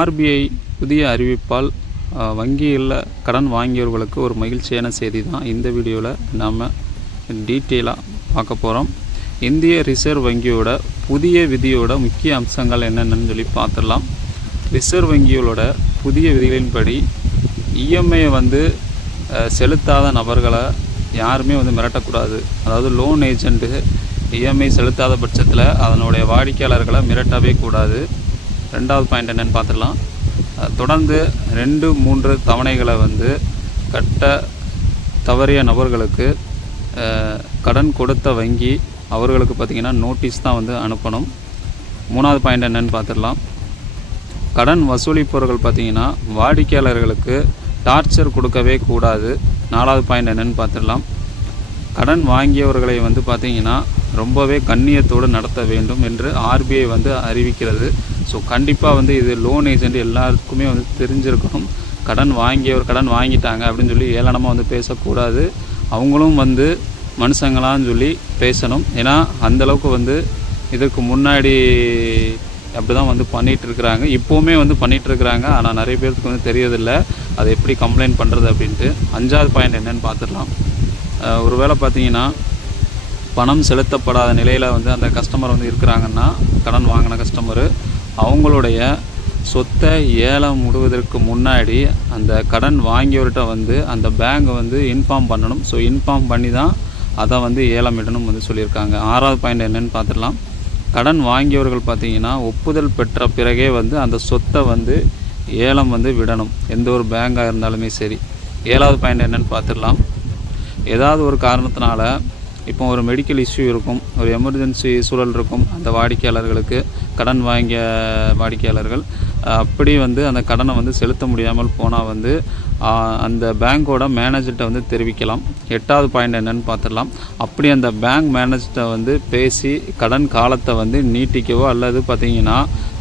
RBI புதிய அறிவிப்பால் வங்கியில் கடன் வாங்கியவர்களுக்கு ஒரு மகிழ்ச்சியான செய்தி தான் இந்த வீடியோவில் நாம் டீட்டெயிலாக பார்க்க போகிறோம் இந்திய ரிசர்வ் வங்கியோட புதிய விதியோட முக்கிய அம்சங்கள் என்னென்னு சொல்லி பார்த்துடலாம். ரிசர்வ் வங்கிகளோட புதிய விதிகளின்படி இஎம்ஐயை வந்து செலுத்தாத நபர்களை யாருமே வந்து மிரட்டக்கூடாது. அதாவது லோன் ஏஜென்ட்டு இஎம்ஐ செலுத்தாத பட்சத்தில் அதனுடைய வாடிக்கையாளர்களை மிரட்டவே கூடாது. ரெண்டாவது பாயிண்ட் என்னன்னு பார்த்துடலாம். தொடர்ந்து ரெண்டு மூன்று தவணைகளை வந்து கட்ட தவறிய நபர்களுக்கு கடன் கொடுத்த வங்கி அவர்களுக்கு பார்த்திங்கன்னா நோட்டீஸ் தான் வந்து அனுப்பணும். மூணாவது பாயிண்ட் என்னன்னு பார்த்துடலாம். கடன் வசூலிப்பவர்கள் பார்த்தீங்கன்னா வாடிக்கையாளர்களுக்கு டார்ச்சர் கொடுக்கவே கூடாது. நாலாவது பாயிண்ட் என்னன்னு பார்த்துடலாம். கடன் வாங்கியவர்களை வந்து பார்த்திங்கன்னா ரொம்பவே கண்ணியத்தோடு நடத்த வேண்டும் என்று ஆர்பிஐ வந்து அறிவிக்கிறது. ஸோ கண்டிப்பாக வந்து இது லோன் ஏஜென்ட் எல்லாருக்குமே வந்து தெரிஞ்சிருக்கணும். கடன் வாங்கியவர் கடன் வாங்கிட்டாங்க அப்படின்னு சொல்லி ஏளனமாக வந்து பேசக்கூடாது. அவங்களும் வந்து மனுஷங்களான்னு சொல்லி பேசணும். ஏன்னா அந்தளவுக்கு வந்து இதற்கு முன்னாடி அப்படி தான் வந்து பண்ணிகிட்டு இருக்கிறாங்க. இப்போவுமே வந்து பண்ணிகிட்டு இருக்கிறாங்க. ஆனால் நிறைய பேருக்கு வந்து தெரியறதில்ல. அதை எப்படி கம்ப்ளைண்ட் பண்ணுறது அப்படின்ட்டு. அஞ்சாவது பாயிண்ட் என்னென்னு பார்த்துடலாம். ஒரு ஒருவேளை பார்த்தீங்கன்னா பணம் செலுத்தப்படாத நிலையில் வந்து அந்த கஸ்டமர் வந்து இருக்கிறாங்கன்னா கடன் வாங்கின கஸ்டமரு அவங்களுடைய சொத்தை ஏலம் முடுவதற்கு முன்னாடி அந்த கடன் வாங்கியவர்கிட்ட வந்து அந்த பேங்கை வந்து இன்ஃபார்ம் பண்ணணும். ஸோ இன்ஃபார்ம் பண்ணி தான் அதை வந்து ஏலம் இடணும் வந்து சொல்லியிருக்காங்க. ஆறாவது பாயிண்ட் என்னன்னு பார்த்துடலாம். கடன் வாங்கியவர்கள் பார்த்தீங்கன்னா ஒப்புதல் பெற்ற பிறகே வந்து அந்த சொத்தை வந்து ஏலம் வந்து விடணும். எந்த ஒரு பேங்காக இருந்தாலுமே சரி. ஏழாவது பாயிண்ட் என்னன்னு பார்த்துடலாம். ஏதாவது ஒரு காரணத்தினால இப்போ ஒரு மெடிக்கல் இஷ்யூ இருக்கும் ஒரு எமர்ஜென்சி சூழல் இருக்கும் அந்த வாடிக்கையாளர்களுக்கு கடன் வாங்கிய வாடிக்கையாளர்கள் அப்படி வந்து அந்த கடனை வந்து செலுத்த முடியாமல் போனால் வந்து அந்த பேங்க்கோட மேனேஜர்கிட்ட வந்து தெரிவிக்கலாம். எட்டாவது பாயிண்ட் என்னன்னு பார்த்துடலாம் அப்படி அந்த பேங்க் மேனேஜர்கிட்ட வந்து பேசி கடன் காலத்தை வந்து நீட்டிக்கவோ அல்லது பார்த்தீங்கன்னா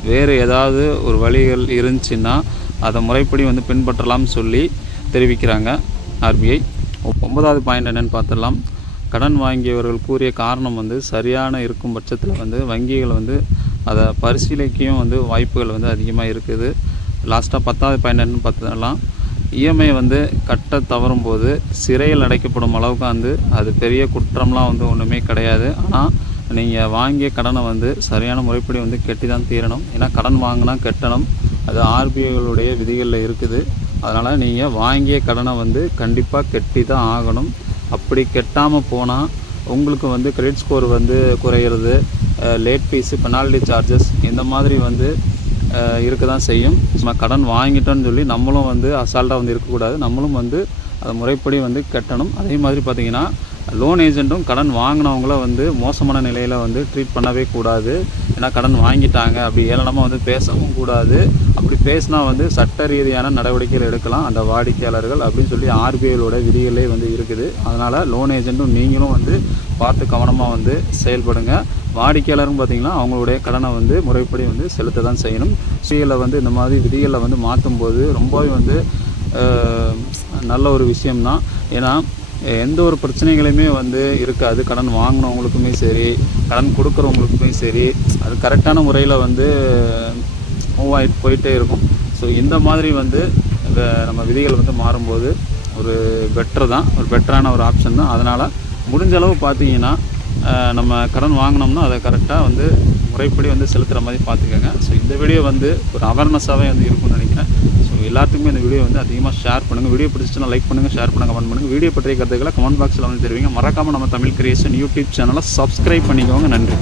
வேறு ஏதாவது ஒரு வழிகள் இருந்துச்சுன்னா அதை முறைப்படி வந்து பின்பற்றலாம்னு சொல்லி தெரிவிக்கிறாங்க ஆர்பிஐ ஒன்பதாவது பாயிண்ட் என்னன்னு பார்த்துடலாம் கடன் வாங்கியவர்கள் கூறிய காரணம் வந்து சரியான இருக்கும் பட்சத்தில் வந்து வங்கிகள் வந்து அதை பரிசீலிக்கையும் வந்து வாய்ப்புகள் வந்து அதிகமாக இருக்குது. லாஸ்ட்டாக பத்தாவது பாயிண்ட் பார்த்ததெல்லாம் இஎம்ஐ வந்து கட்ட தவறும் போது சிறையில் அடைக்கப்படும் அளவுக்கு வந்து அது பெரிய குற்றம்லாம் வந்து ஒன்றுமே கிடையாது. ஆனால் நீங்கள் வாங்கிய கடனை வந்து சரியான முறைப்படி வந்து கட்டி தான் தீரணும். ஏன்னா கடன் வாங்கினா கட்டணும். அது ஆர்பிஐகளுடைய விதிகளில் இருக்குது. அதனால் நீங்கள் வாங்கிய கடனை வந்து கண்டிப்பாக கட்டி தான் ஆகணும். அப்படி கெட்டாமல் போனால் உங்களுக்கு வந்து கிரெடிட் ஸ்கோர் வந்து குறையிறது லேட் ஃபீஸு பெனால்டி சார்ஜஸ் இந்த மாதிரி வந்து இருக்க தான் செய்யும். நம்ம கடன் வாங்கிட்டோன்னு சொல்லி நம்மளும் வந்து அசால்ட்டாக வந்து இருக்கக்கூடாது. நம்மளும் வந்து அதை முறைப்படி வந்து கட்டணும். அதே மாதிரி பார்த்திங்கன்னா லோன் ஏஜென்ட்டும் கடன் வாங்கினவங்கள வந்து மோசமான நிலையில் வந்து ட்ரீட் பண்ணவே கூடாது. ஏன்னா கடன் வாங்கிட்டாங்க. அப்படி ஏளனமாக வந்து பேசவும் கூடாது. அப்படி பேசினா வந்து சட்ட ரீதியான நடவடிக்கைகள் எடுக்கலாம். அந்த வாடிக்கையாளர்கள் அப்படின்னு சொல்லி ஆர்பிஐயோட விதிகளே வந்து இருக்குது. அதனால் லோன் ஏஜென்ட்டும் நீங்களும் வந்து பார்த்து கவனமாக வந்து செயல்படுங்க. வாடிக்கையாளரும் பார்த்திங்கன்னா அவங்களுடைய கடனை வந்து முறைப்படி வந்து செலுத்த தான் செய்யணும். சுயலை வந்து இந்த மாதிரி விதிகளை வந்து மாற்றும் போது ரொம்பவே வந்து நல்ல ஒரு விஷயம்தான். ஏன்னா எந்த ஒரு பிரச்சனைகளுமே வந்து இருக்காது. கடன் வாங்கினவங்களுக்குமே சரி கடன் கொடுக்குறவங்களுக்குமே சரி அது கரெக்டான முறையில் வந்து மூவ் ஆகிட்டு போயிட்டே இருக்கும். ஸோ இந்த மாதிரி வந்து இந்த நம்ம விதிகள் வந்து மாறும்போது ஒரு பெட்டர் தான் ஒரு பெட்டரான ஒரு ஆப்ஷன் தான். அதனால் முடிஞ்ச அளவு பார்த்தீங்கன்னா நம்ம கடன் வாங்கினோம்னா அதை கரெக்டாக வந்து முறைப்படி வந்து செலுத்துகிற மாதிரி பார்த்துக்கோங்க ஸோ இந்த வீடியோ வந்து ஒரு அவேர்னஸாகவே வந்து இருக்கும்னு நினைக்கிறேன். எல்லாத்துக்குமே இந்த வீடியோ வந்து அதிகமாக ஷேர் பண்ணுங்கள் வீடியோ பிடிச்சிச்சுன்னா லைக் பண்ணுங்கள் ஷேர் பண்ணுங்கள் கமெண்ட் பண்ணுங்கள் வீடியோ பற்றிய கருத்துக்களை கமெண்ட் பாக்ஸில் வந்து தெரிவிங்க. மறக்காமல் நம்ம தமிழ் கிரியேஷன் யூடியூப் சேனலை சப்ஸ்கிரைப் பண்ணிக்கோங்க. நன்றி.